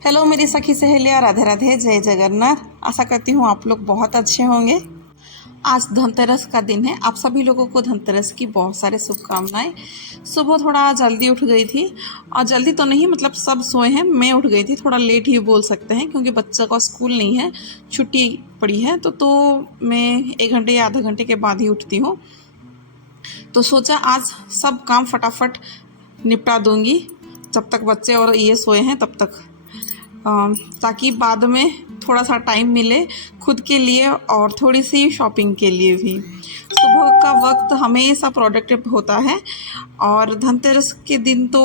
Hello मेरी सखी सहेलियाँ, राधे राधे, जय जगन्नाथ। आशा करती हूँ आप लोग बहुत अच्छे होंगे। आज धनतेरस का दिन है। आप सभी लोगों को धनतेरस की बहुत सारे शुभकामनाएं। सुबह थोड़ा जल्दी उठ गई थी, और जल्दी तो नहीं, मतलब सब सोए हैं, मैं उठ गई थी थोड़ा लेट ही बोल सकते हैं, क्योंकि बच्चा का स्कूल नहीं है, छुट्टी पड़ी है। तो मैं 1 घंटे या आधे घंटे के बाद ही उठती हूँ। तो सोचा आज सब काम फटाफट निपटा दूंगी जब तक बच्चे और ये सोए हैं तब तक, ताकि बाद में थोड़ा सा टाइम मिले खुद के लिए और थोड़ी सी शॉपिंग के लिए भी। सुबह का वक्त हमेशा प्रोडक्टिव होता है, और धनतेरस के दिन तो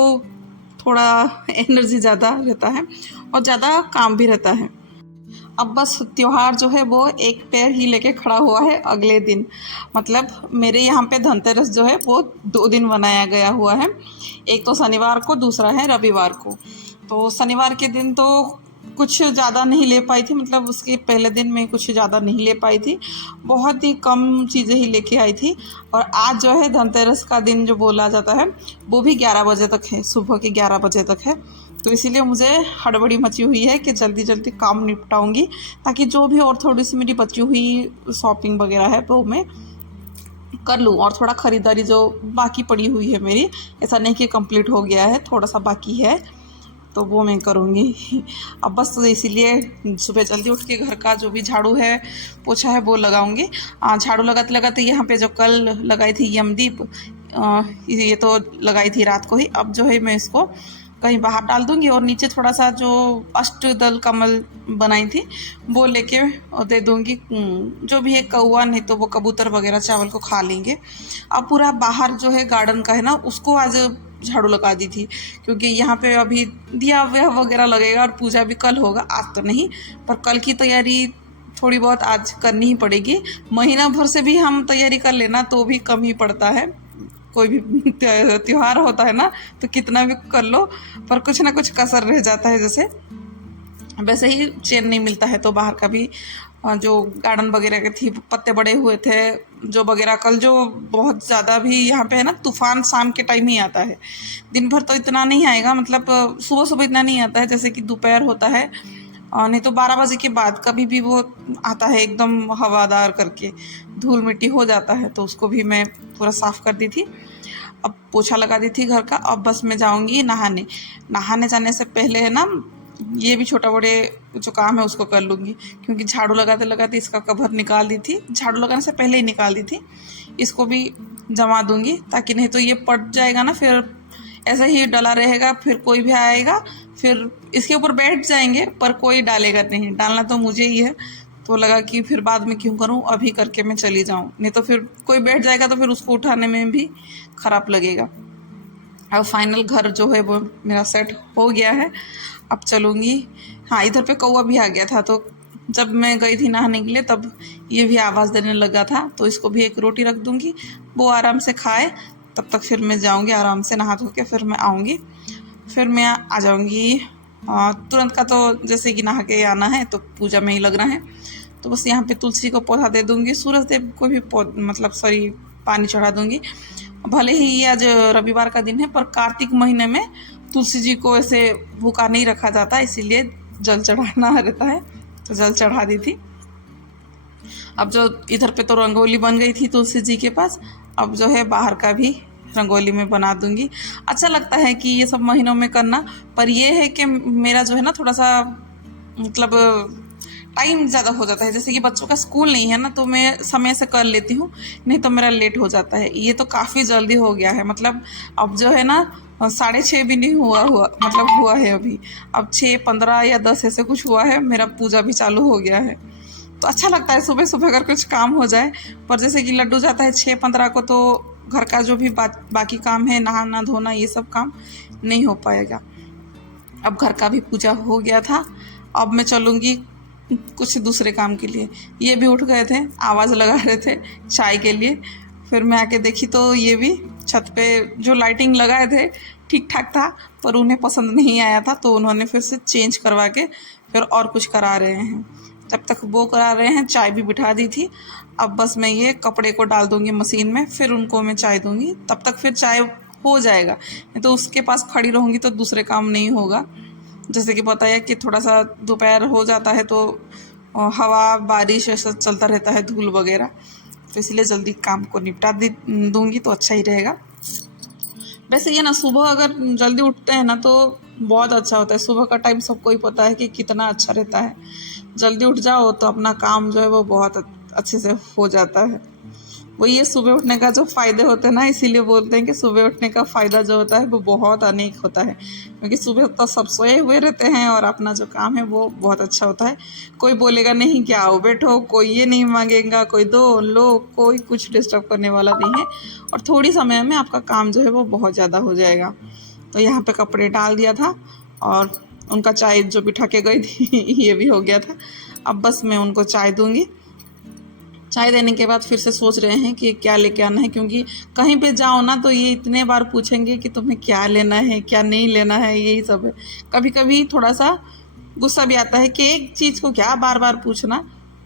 थोड़ा एनर्जी ज़्यादा रहता है और ज़्यादा काम भी रहता है। अब बस त्योहार जो है वो एक पैर ही लेके खड़ा हुआ है अगले दिन। मतलब मेरे यहाँ पे धनतेरस जो है वो 2 दिन मनाया गया हुआ है। एक तो शनिवार को, दूसरा है रविवार को। तो शनिवार के दिन तो कुछ ज़्यादा नहीं ले पाई थी, मतलब उसके पहले दिन में कुछ ज़्यादा नहीं ले पाई थी, बहुत ही कम चीज़ें ही लेके आई थी। और आज जो है धनतेरस का दिन जो बोला जाता है वो भी 11 बजे तक है, सुबह के 11 बजे तक है। तो इसीलिए मुझे हड़बड़ी मची हुई है कि जल्दी जल्दी काम निपटाऊंगी, ताकि जो भी और थोड़ी सी मेरी बची हुई शॉपिंग वगैरह है वो मैं कर लूँ, और थोड़ा ख़रीदारी जो बाकी पड़ी हुई है मेरी, ऐसा नहीं कि कंप्लीट हो गया है, थोड़ा सा बाकी है, तो वो मैं करूँगी। अब बस तो इसीलिए सुबह जल्दी उठ के घर का जो भी झाड़ू है, पोछा है, वो लगाऊंगी। झाड़ू लगाते लगाते यहाँ पे जो कल लगाई थी यमदीप, ये तो लगाई थी रात को ही। अब जो है मैं इसको कहीं बाहर डाल दूंगी, और नीचे थोड़ा सा जो अष्टदल कमल बनाई थी वो लेके दे दूंगी। जो भी है कौवा, नहीं तो वो कबूतर वगैरह चावल को खा लेंगे। अब पूरा बाहर जो है गार्डन का है ना, उसको आज झाड़ू लगा दी थी, क्योंकि यहाँ पे अभी दिया वगैरह लगेगा और पूजा भी कल होगा, आज तो नहीं, पर कल की तैयारी थोड़ी बहुत आज करनी ही पड़ेगी। महीना भर से भी हम तैयारी कर लेना तो भी कम ही पड़ता है। कोई भी त्योहार होता है ना, तो कितना भी कर लो पर कुछ ना कुछ कसर रह जाता है। जैसे वैसे ही चैन नहीं मिलता है। तो बाहर का भी जो गार्डन वगैरह के थी, पत्ते बड़े हुए थे जो वगैरह, कल जो बहुत ज़्यादा भी यहाँ पे है ना, तूफान शाम के टाइम ही आता है, दिन भर तो इतना नहीं आएगा, मतलब सुबह सुबह इतना नहीं आता है जैसे कि दोपहर होता है, नहीं तो 12 बजे के बाद कभी भी वो आता है एकदम हवादार करके, धूल मिट्टी हो जाता है। तो उसको भी मैं पूरा साफ़ कर दी थी, अब पोछा लगा दी थी घर का। अब बस मैं जाऊंगी नहाने। नहाने जाने से पहले है ना, ये भी छोटा बड़े जो काम है उसको कर लूँगी, क्योंकि झाड़ू लगाते लगाते इसका कवर निकाल दी थी, झाड़ू लगाने से पहले ही निकाल दी थी। इसको भी जमा दूंगी, ताकि नहीं तो ये पट जाएगा ना, फिर ऐसे ही डला रहेगा, फिर कोई भी आएगा फिर इसके ऊपर बैठ जाएंगे पर कोई डालेगा नहीं, डालना तो मुझे ही है। तो लगा कि फिर बाद में क्यों करूं, अभी करके मैं चली जाऊं, नहीं तो फिर कोई बैठ जाएगा तो फिर उसको उठाने में भी ख़राब लगेगा। अब फाइनल घर जो है वो मेरा सेट हो गया है, अब चलूँगी। हाँ, इधर पे कौवा भी आ गया था, तो जब मैं गई थी नहाने के लिए तब ये भी आवाज़ देने लगा था, तो इसको भी एक रोटी रख दूँगी, वो आराम से खाए, तब तक फिर मैं जाऊँगी आराम से नहा धो के, फिर मैं आऊँगी, फिर मैं आ जाऊँगी तुरंत का। तो जैसे कि नहा के आना है तो पूजा में ही लगना है, तो बस यहाँ पे तुलसी को पौधा दे दूँगी, सूरज देव को भी मतलब सॉरी पानी चढ़ा दूँगी। भले ही ये आज रविवार का दिन है, पर कार्तिक महीने में तुलसी जी को ऐसे भूखा नहीं रखा जाता, इसीलिए जल चढ़ाना रहता है, तो जल चढ़ा दी थी। अब जो इधर पे तो रंगोली बन गई थी तुलसी जी के पास, अब जो है बाहर का भी रंगोली में बना दूंगी। अच्छा लगता है कि ये सब महीनों में करना, पर ये है कि मेरा जो है ना थोड़ा सा, मतलब टाइम ज़्यादा हो जाता है। जैसे कि बच्चों का स्कूल नहीं है ना, तो मैं समय से कर लेती हूँ, नहीं तो मेरा लेट हो जाता है। ये तो काफ़ी जल्दी हो गया है, मतलब अब जो है ना 6:30 भी नहीं मतलब हुआ है अभी, अब 6:15 या 10 ऐसे कुछ हुआ है, मेरा पूजा भी चालू हो गया है। तो अच्छा लगता है सुबह सुबह अगर कुछ काम हो जाए। पर जैसे कि लड्डू जाता है 6:15 को, तो घर का जो भी बाकी काम है, नहाना धोना, ये सब काम नहीं हो पाएगा। अब घर का भी पूजा हो गया था, अब मैं चलूँगी कुछ दूसरे काम के लिए। ये भी उठ गए थे, आवाज़ लगा रहे थे चाय के लिए, फिर मैं आके देखी तो ये भी छत पे जो लाइटिंग लगाए थे ठीक ठाक था, पर उन्हें पसंद नहीं आया था, तो उन्होंने फिर से चेंज करवा के फिर और कुछ करा रहे हैं। जब तक वो करा रहे हैं, चाय भी बिठा दी थी। अब बस मैं ये कपड़े को डाल दूँगी मशीन में, फिर उनको मैं चाय दूँगी, तब तक फिर चाय हो जाएगा। नहीं तो उसके पास खड़ी रहूँगी तो दूसरे काम नहीं होगा, जैसे कि पता है कि थोड़ा सा दोपहर हो जाता है तो हवा बारिश ऐसा चलता रहता है, धूल वगैरह, तो इसलिए जल्दी काम को निपटा दूंगी तो अच्छा ही रहेगा। वैसे ये ना सुबह अगर जल्दी उठते हैं ना तो बहुत अच्छा होता है। सुबह का टाइम सबको ही पता है कि कितना अच्छा रहता है। जल्दी उठ जाओ तो अपना काम जो है वो बहुत अच्छे से हो जाता है। वो ये सुबह उठने का जो फ़ायदे होते हैं ना, इसीलिए बोलते हैं कि सुबह उठने का फ़ायदा जो होता है वो बहुत अनेक होता है, क्योंकि सुबह तो सब सोए हुए रहते हैं और अपना जो काम है वो बहुत अच्छा होता है। कोई बोलेगा नहीं कि आओ बैठो, कोई ये नहीं मांगेगा, कोई दो लो, कोई कुछ डिस्टर्ब करने वाला नहीं है, और थोड़ी समय में आपका काम जो है वो बहुत ज़्यादा हो जाएगा। तो यहाँ पे कपड़े डाल दिया था और उनका चाय जो बिठा के गई थी ये भी हो गया था। अब बस मैं उनको चाय दूँगी। चाय देने के बाद फिर से सोच रहे हैं कि क्या लेके आना है, क्योंकि कहीं पे जाओ ना तो ये इतने बार पूछेंगे कि तुम्हें क्या लेना है क्या नहीं लेना है, यही सब है। कभी कभी थोड़ा सा गुस्सा भी आता है कि एक चीज़ को क्या बार बार पूछना,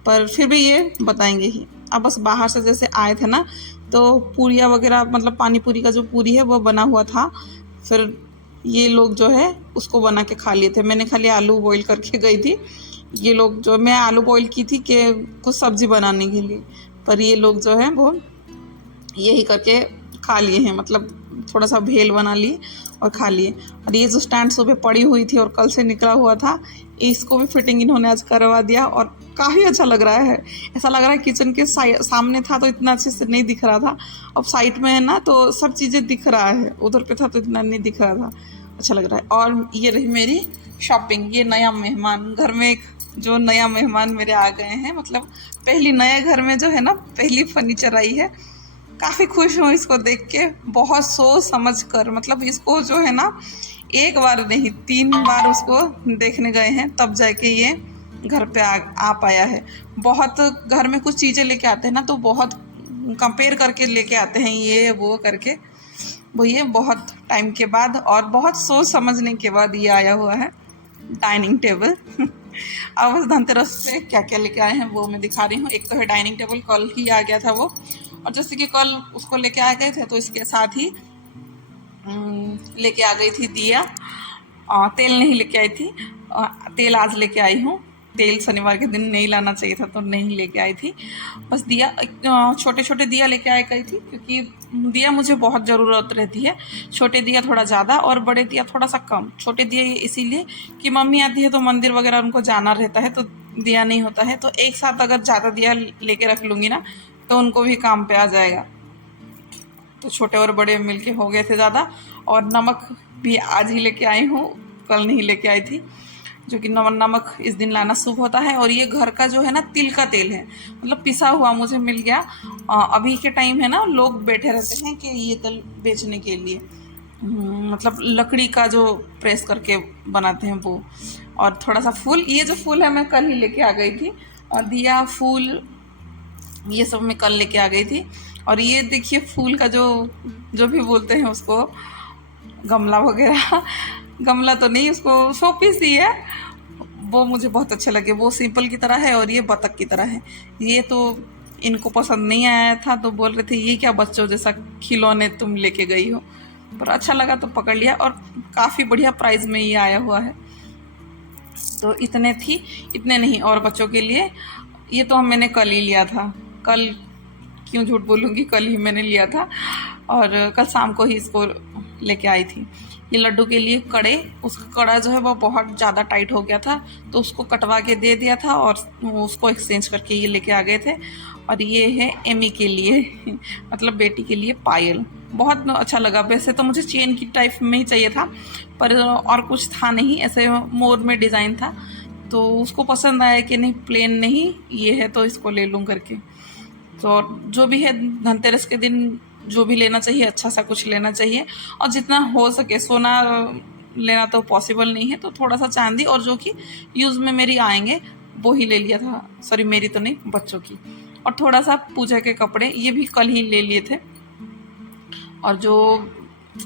पर फिर भी ये बताएंगे ही। अब बस बाहर से जैसे आए थे ना तो पूरियाँ वगैरह, मतलब पानी पूरी का जो पूरी है वो बना हुआ था, फिर ये लोग जो है उसको बना के खा लिए थे। मैंने खाली आलू बॉईल करके गई थी, ये लोग जो, मैं आलू बॉईल की थी कि कुछ सब्ज़ी बनाने के लिए, पर ये लोग जो है वो यही करके खा लिए हैं, मतलब थोड़ा सा भेल बना लिए और खा लिए। और ये जो स्टैंड सुबह पड़ी हुई थी और कल से निकला हुआ था, इसको भी फिटिंग इन्होंने आज करवा दिया और काफ़ी अच्छा लग रहा है। ऐसा लग रहा है किचन के सामने था तो इतना अच्छे से नहीं दिख रहा था, अब साइड में है ना तो सब चीज़ें दिख रहा है, उधर पे था तो इतना नहीं दिख रहा था। अच्छा लग रहा है। और ये रही मेरी शॉपिंग। ये नया मेहमान, घर में एक जो नया मेहमान मेरे आ गए हैं, मतलब पहली नए घर में जो है ना पहली फर्नीचर आई है। काफ़ी खुश हूँ इसको देख के, बहुत सोच समझ कर, मतलब इसको जो है ना एक बार नहीं 3 बार उसको देखने गए हैं तब जाके ये घर पे आ पाया है। बहुत घर में कुछ चीज़ें लेके आते हैं ना तो बहुत कंपेयर करके लेके आते हैं, ये वो करके, वो ये बहुत टाइम के बाद और बहुत सोच समझने के बाद ये आया हुआ है डाइनिंग टेबल। अब बस धनतेरस पे क्या क्या लेके आए हैं वो मैं दिखा रही हूँ। एक तो है डाइनिंग टेबल, कल ही आ गया था वो, और जैसे कि कल उसको लेके आ गए थे तो इसके साथ ही लेके आ गई थी दिया। तेल नहीं लेके आई थी, तेल आज लेके आई हूँ। तेल शनिवार के दिन नहीं लाना चाहिए था तो नहीं लेके आई थी। बस दिया छोटे छोटे दिया लेके आई गई थी, क्योंकि दिया मुझे बहुत ज़रूरत रहती है। छोटे दिया थोड़ा ज़्यादा और बड़े दिया थोड़ा सा कम। छोटे दिया इसीलिए कि मम्मी आती है तो मंदिर वगैरह उनको जाना रहता है तो दिया नहीं होता है, तो एक साथ अगर ज़्यादा दिया लेके रख लूँगी ना तो उनको भी काम पे आ जाएगा। तो छोटे और बड़े मिलके हो गए थे ज़्यादा। और नमक भी आज ही लेके आई हूँ, कल नहीं लेके आई थी, जो कि नमक इस दिन लाना शुभ होता है। और ये घर का जो है ना तिल का तेल है, मतलब पिसा हुआ मुझे मिल गया। अभी के टाइम है ना लोग बैठे रहते हैं कि ये तेल बेचने के लिए, मतलब लकड़ी का जो प्रेस करके बनाते हैं वो। और थोड़ा सा फूल, ये जो फूल है मैं कल ही लेके आ गई थी, और दिया फूल ये सब मैं कल लेके आ गई थी। और ये देखिए फूल का जो जो भी बोलते हैं उसको, गमला वगैरह, गमला तो नहीं, उसको शो पीस ही है, वो मुझे बहुत अच्छे लगे। वो सिंपल की तरह है और ये बतख की तरह है। ये तो इनको पसंद नहीं आया था तो बोल रहे थे ये क्या बच्चों जैसा खिलौने तुम लेके गई हो, पर अच्छा लगा तो पकड़ लिया। और काफ़ी बढ़िया प्राइस में ये आया हुआ है, तो इतने नहीं, और बच्चों के लिए ये तो मैंने कल ही लिया था। कल क्यों झूठ बोलूँगी, कल ही मैंने लिया था और कल शाम को ही इसको लेके आई थी। ये लड्डू के लिए कड़े, उसका कड़ा जो है वो बहुत ज़्यादा टाइट हो गया था तो उसको कटवा के दे दिया था और उसको एक्सचेंज करके ये लेके आ गए थे। और ये है एमी के लिए मतलब बेटी के लिए पायल, बहुत अच्छा लगा। वैसे तो मुझे चेन की टाइप में ही चाहिए था, पर और कुछ था नहीं, ऐसे मोर में डिज़ाइन था तो उसको पसंद आया कि नहीं प्लेन नहीं ये है तो इसको ले लूँ करके। तो जो भी है धनतेरस के दिन जो भी लेना चाहिए अच्छा सा कुछ लेना चाहिए, और जितना हो सके सोना लेना तो पॉसिबल नहीं है तो थोड़ा सा चांदी, और जो कि यूज़ में मेरी आएंगे वो ही ले लिया था, सॉरी मेरी तो नहीं बच्चों की। और थोड़ा सा पूजा के कपड़े ये भी कल ही ले लिए थे। और जो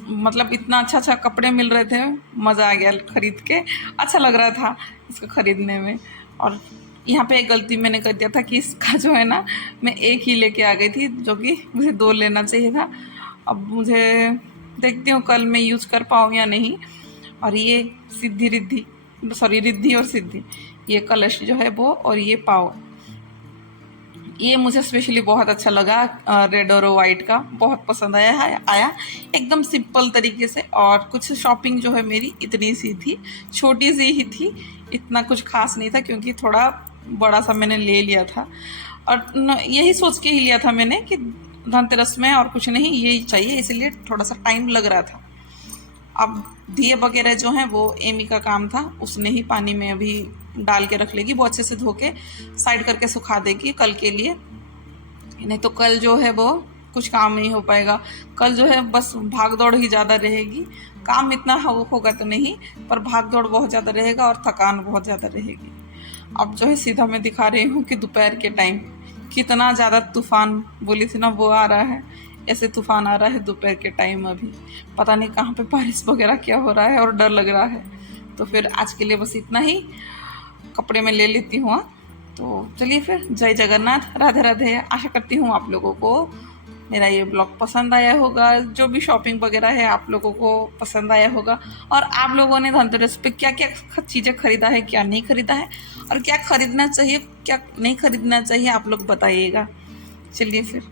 मतलब इतना अच्छा अच्छा कपड़े मिल रहे थे, मज़ा आ गया खरीद के, अच्छा लग रहा था इसको खरीदने में। और यहाँ पे एक गलती मैंने कर दिया था कि इसका जो है ना मैं एक ही लेके आ गई थी, जो कि मुझे 2 लेना चाहिए था। अब मुझे देखती हूँ कल मैं यूज़ कर पाऊँ या नहीं। और ये सिद्धि रिद्धि सॉरी, रिद्धि और सिद्धि, ये कलश जो है वो, और ये पाव, ये मुझे स्पेशली बहुत अच्छा लगा। रेड और वाइट का बहुत पसंद आया एकदम सिंपल तरीके से। और कुछ शॉपिंग जो है मेरी इतनी सी थी, छोटी सी ही थी, इतना कुछ खास नहीं था, क्योंकि थोड़ा बड़ा सा मैंने ले लिया था। और यही सोच के ही लिया था मैंने कि धनतेरस में और कुछ नहीं, यही चाहिए, इसलिए थोड़ा सा टाइम लग रहा था। अब दिए वगैरह जो हैं वो एमी का काम था, उसने ही पानी में अभी डाल के रख लेगी, वो अच्छे से धो के साइड करके सुखा देगी कल के लिए। नहीं तो कल जो है वो कुछ काम नहीं हो पाएगा। कल जो है बस भाग दौड़ ही ज़्यादा रहेगी, काम इतना होगा तो नहीं, पर भाग दौड़ बहुत ज़्यादा रहेगा और थकान बहुत ज़्यादा रहेगी। अब जो है सीधा मैं दिखा रही हूँ कि दोपहर के टाइम कितना ज़्यादा तूफान बोली थी ना वो आ रहा है, ऐसे तूफान आ रहा है दोपहर के टाइम। अभी पता नहीं कहाँ पे बारिश वगैरह क्या हो रहा है और डर लग रहा है। तो फिर आज के लिए बस इतना ही, कपड़े में ले लेती हूँ। तो चलिए फिर, जय जगन्नाथ, राधे राधे। आशा करती हूँ आप लोगों को मेरा ये ब्लॉग पसंद आया होगा, जो भी शॉपिंग वगैरह है आप लोगों को पसंद आया होगा, और आप लोगों ने धनतेरस पे क्या क्या चीज़ें खरीदा है, क्या नहीं खरीदा है, और क्या खरीदना चाहिए क्या नहीं खरीदना चाहिए, आप लोग बताइएगा। चलिए फिर।